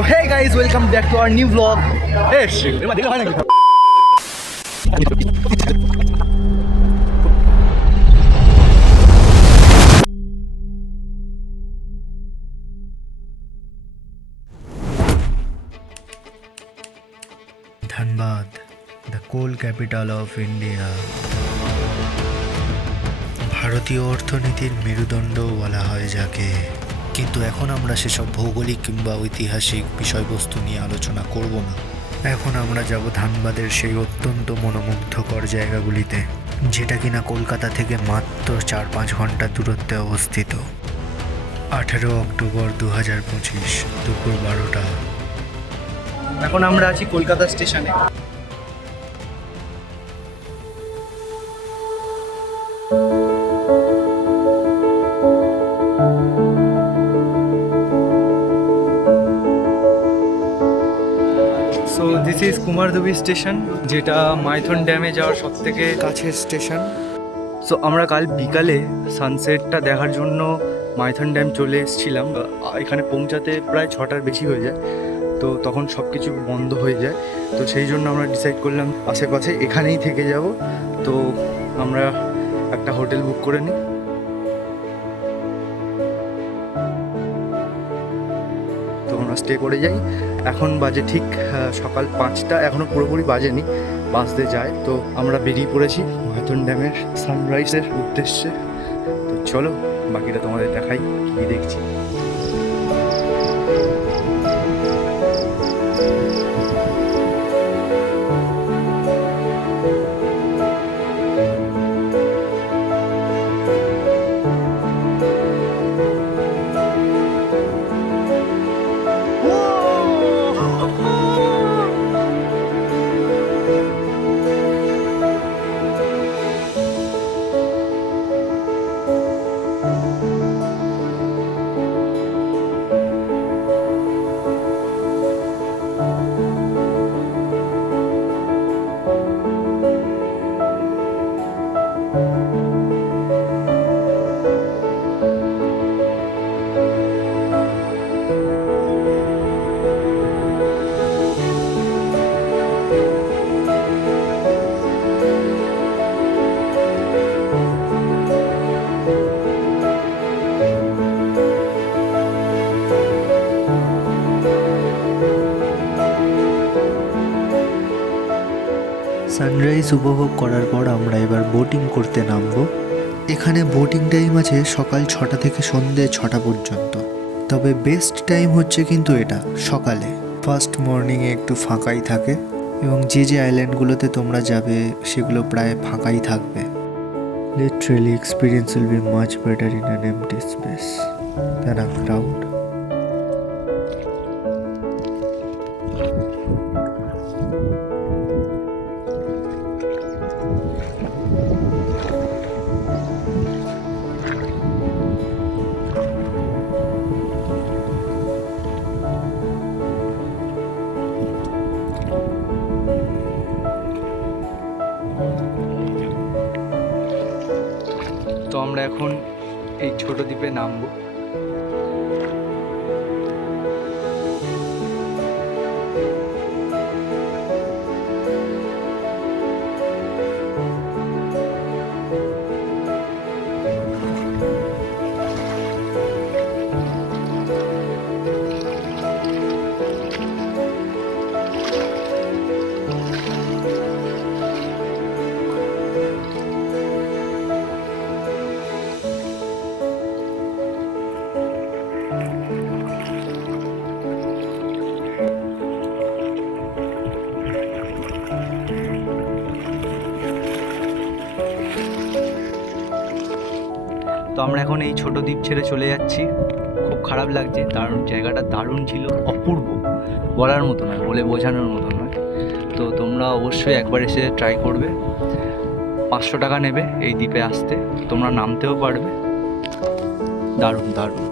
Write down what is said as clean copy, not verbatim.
So hey guys, welcome back to our new vlog. Hey shit, এবার দেখা হয় নাকি? Dhanbad, the coal capital of India. ভারতীয় অর্থনীতির মেরুদণ্ড বলা হয় যাকে, কিন্তু এখন আমরা সেসব ভৌগোলিক কিংবা ঐতিহাসিক বিষয়বস্তু নিয়ে আলোচনা করব না। এখন আমরা যাব ধানবাদের সেই অত্যন্ত মনোমুগ্ধকর জায়গাগুলিতে, যেটা কিনা কলকাতা থেকে মাত্র 4-5 ঘন্টা দূরত্বে অবস্থিত। 18 অক্টোবর 2025 দুপুর 12টা। এখন আমরা আছি কলকাতা স্টেশনে। সো দিস ইজ কুমারধুবি স্টেশন, যেটা মাইথন ড্যামে যাওয়ার সব থেকে কাছের স্টেশন। সো আমরা কাল বিকালে সানসেটটা দেখার জন্য মাইথন ড্যাম চলে এসেছিলাম। এখানে পৌঁছাতে প্রায় 6টার বেশি হয়ে যায়, তো তখন সব কিছু বন্ধ হয়ে যায়। তো সেই জন্য আমরা ডিসাইড করলাম আশেপাশে এখানেই থেকে যাব। তো আমরা একটা হোটেল বুক করে নিই। তো আমরা স্টে করে যাই। এখন বাজে ঠিক সকাল 5টা, এখনও পুরোপুরি বাজেনি, বাসতে যায়। তো আমরা বেরিয়ে পড়েছি মাইথন ড্যামের সানরাইজের উদ্দেশ্যে। তো চলো বাকিটা তোমাদের দেখাই কী দেখছি। সানরাইজ উপভোগ করার পর আমরা এবার বোটিং করতে নামবো। এখানে বোটিং টাইম আছে সকাল 6টা থেকে সন্ধ্যে 6টা পর্যন্ত। তবে বেস্ট টাইম হচ্ছে কিন্তু এটা সকালে। ফার্স্ট মর্নিংয়ে একটু ফাঁকাই থাকে, এবং যে যে আইল্যান্ডগুলোতে তোমরা যাবে সেগুলো প্রায় ফাঁকাই থাকবে। Literally experience will be much better in an empty space than a crowd. তো আমরা এখন এই ছোট দ্বীপে নামবো। তো আমরা এখন এই ছোট দ্বীপ ছেড়ে চলে যাচ্ছি। খুব খারাপ লাগছে, দারুণ জায়গাটা, দারুণ ছিল, অপূর্ব, বলার মতো নয়, বলে বোঝানোর মতো নয়। তো তোমরা অবশ্যই একবার এসে ট্রাই করবে। 500 টাকা নেবে এই দ্বীপে আসতে, তোমরা নামতেও পারবে। দারুণ দারুণ।